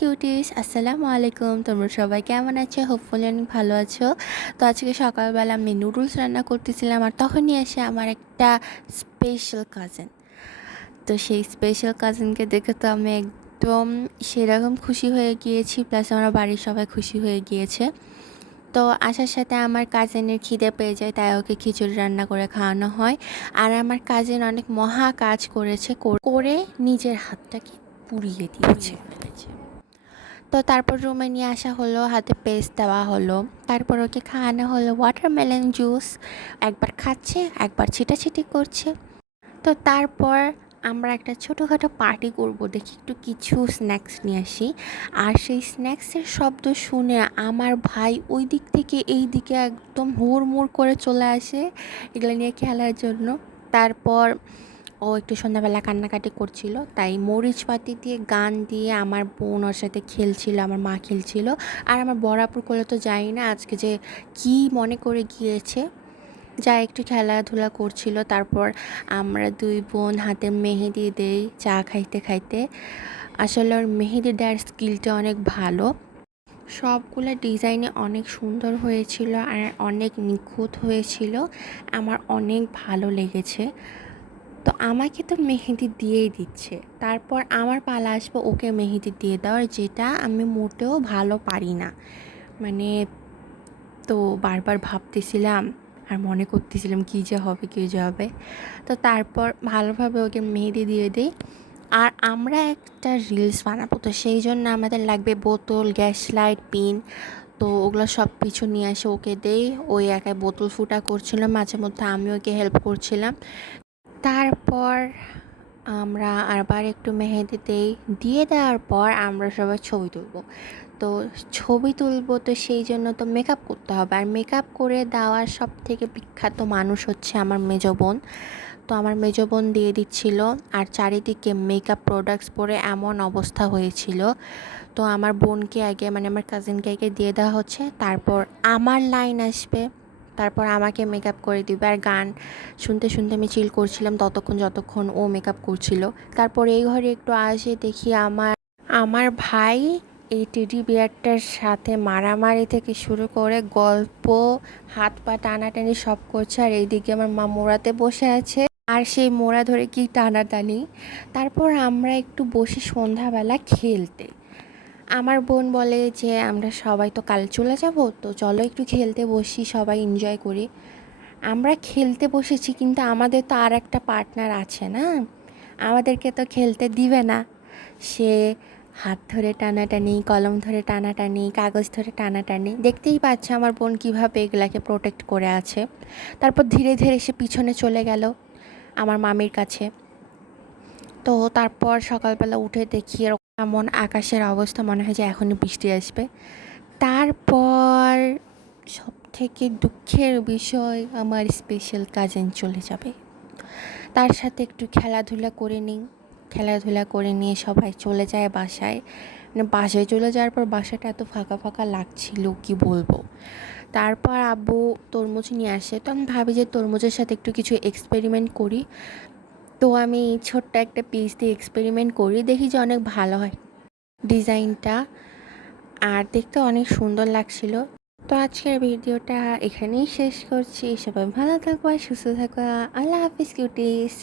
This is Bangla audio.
কিউটিস, আসসালামু আলাইকুম। তোমরা সবাই কেমন আছো? হোপফুলি অনেক ভালো আছো। তো আজকে সকালবেলা আমি নুডলস রান্না করতেছিলাম, আর তখনই এসে আমার একটা স্পেশাল কাজিন। তো সেই স্পেশাল কাজিনকে দেখে তো আমি একদম সেরকম খুশি হয়ে গিয়েছি, প্লাস আমার বাড়ির সবাই খুশি হয়ে গিয়েছে। তো আসার সাথে আমার কাজিনের খিদে পেয়ে যায়, তাই ওকে খিচুড়ি রান্না করে খাওয়ানো হয়। আর আমার কাজিন অনেক মহা কাজ করেছে, করে নিজের হাতটাকে পুড়িয়ে দিয়েছে। তো তারপর রুমে নিয়ে আসা হলো, হাতে পেস্ট দেওয়া হলো, তারপর ওকে খাওয়ানো হলো ওয়াটারমেলন জুস। একবার খাচ্ছে, একবার ছিটাছিটি করছে। তো তারপর আমরা একটা ছোটোখাটো পার্টি করব, দেখি একটু কিছু স্ন্যাক্স নিয়ে আসি। আর সেই স্ন্যাক্সের শব্দ শুনে আমার ভাই ওই দিক থেকে এই দিকে একদম হুড়মুড় করে চলে আসে এগুলো নিয়ে খেলার জন্য। তারপর ও একটু সন্ধ্যাবেলা কান্নাকাটি করছিল, তাই মরিচবাতি দিয়ে গান দিয়ে আমার বোন ওর সাথে খেলছিল, আমার মা খেলছিল। আর আমার বড়াপুর কোলে তো যাই না, আজকে যে কি মনে করে গিয়েছে, যা একটু খেলাধুলা করছিল। তারপর আমরা দুই বোন হাতে মেহেদি দেই চা খাইতে খাইতে। আসলে ওর মেহেদি দেওয়ার স্কিলটা অনেক ভালো, সবগুলো ডিজাইনে অনেক সুন্দর হয়েছিল আর অনেক নিখুঁত হয়েছিল। আমার অনেক ভালো লেগেছে। তো আমাকে তো মেহেদি দিয়েই দিচ্ছে, তারপর আমার পালা আসবে ওকে মেহেদি দিয়ে দেওয়ার, যেটা আমি মোটেও ভালো পারি না। মানে তো বারবার ভাবতেছিলাম আর মনে করতেছিলাম কী যে হবে কী যে হবে। তো তারপর ভালোভাবে ওকে মেহেদি দিয়ে দিই। আর আমরা একটা রিলস বানাবো, তো সেই জন্য আমাদের লাগবে বোতল, গ্যাস লাইট, পিন। তো ওগুলো সব কিছু নিয়ে এসে ওকে দেই। ওই একাই বোতল ফুটা করছিল, মাঝে মধ্যে আমি ওকে হেল্প করছিলাম। তারপর আমরা আবার একটু মেহেদি দিয়ে দেওয়ার পর আমরা সবাই ছবি তুলব। তো ছবি তুলবো, তো সেই জন্য তো মেকআপ করতে হবে। আর মেকআপ করে দেওয়ার সব থেকে বিখ্যাত মানুষ হচ্ছে আমার মেজো বোন। তো আমার মেজো বোন দিয়ে দিচ্ছিল, আর চারিদিকে মেকআপ প্রোডাক্টস পরে এমন অবস্থা হয়েছিল। তো আমার বোনকে আগে, মানে আমার কাজিনকে আগে দিয়ে দেওয়া হচ্ছে, তারপর আমার লাইন আসবে, তারপর আমাকে মেকআপ করে দিবে। আর গান শুনতে শুনতে আমি চিল করছিলাম ততক্ষণ, যতক্ষণ ও মেকআপ করছিল। তারপর এই ঘরে একটু আসে দেখি আমার আমার ভাই এই টেডি বিয়ারটার সাথে মারামারি থেকে শুরু করে গল্প, হাত পা টানাটানি সব করছে। আর এইদিকে আমার মা মোড়াতে বসে আছে, আর সেই মোড়া ধরে কি টানাটানি। তারপর আমরা একটু বসি সন্ধ্যাবেলা খেলতে। আমার বোন বলে যে আমরা সবাই তো কাল চলে যাব, তো চলো একটু খেলতে বসি, সবাই এনজয় করি। আমরা খেলতে বসেছি, কিন্তু আমাদের তো আর একটা পার্টনার আছে না, আমাদেরকে তো খেলতে দিবে না। সে হাত ধরে টানাটানি, কলম ধরে টানাটানি, কাগজ ধরে টানাটানি, দেখতেই পাচ্ছে আমার বোন কীভাবে এগুলাকে প্রোটেক্ট করে আছে। তারপর ধীরে ধীরে সে পিছনে চলে গেল আমার মামির কাছে। তো তারপর সকালবেলা উঠে দেখি এমন আকাশের অবস্থা, মনে হয় যে এখনই বৃষ্টি আসবে। তারপর সব থেকে দুঃখের বিষয়, আমার স্পেশাল কাজিন চলে যাবে। তার সাথে একটু খেলাধুলা করে নিই, খেলাধুলা করে নিয়ে সবাই চলে যায় বাসায়। মানে বাসায় চলে যাওয়ার পর বাসাটা এত ফাঁকা ফাঁকা লাগছিল কি বলবো। তারপর আব্বু তরমুজ নিয়ে আসে, তো আমি ভাবি যে তরমুজের সাথে একটু কিছু এক্সপেরিমেন্ট করি। তো আমি ছোট্ট একটা পিস দিয়ে এক্সপেরিমেন্ট করি, দেখি যে অনেক ভালো হয় ডিজাইনটা, আর দেখতে অনেক সুন্দর লাগছিল। তো আজকের ভিডিওটা এখানেই শেষ করছি। সবাই ভালো থাকো আর সুস্থ থাকো। আল্লাহ হাফিজ কিউটিস।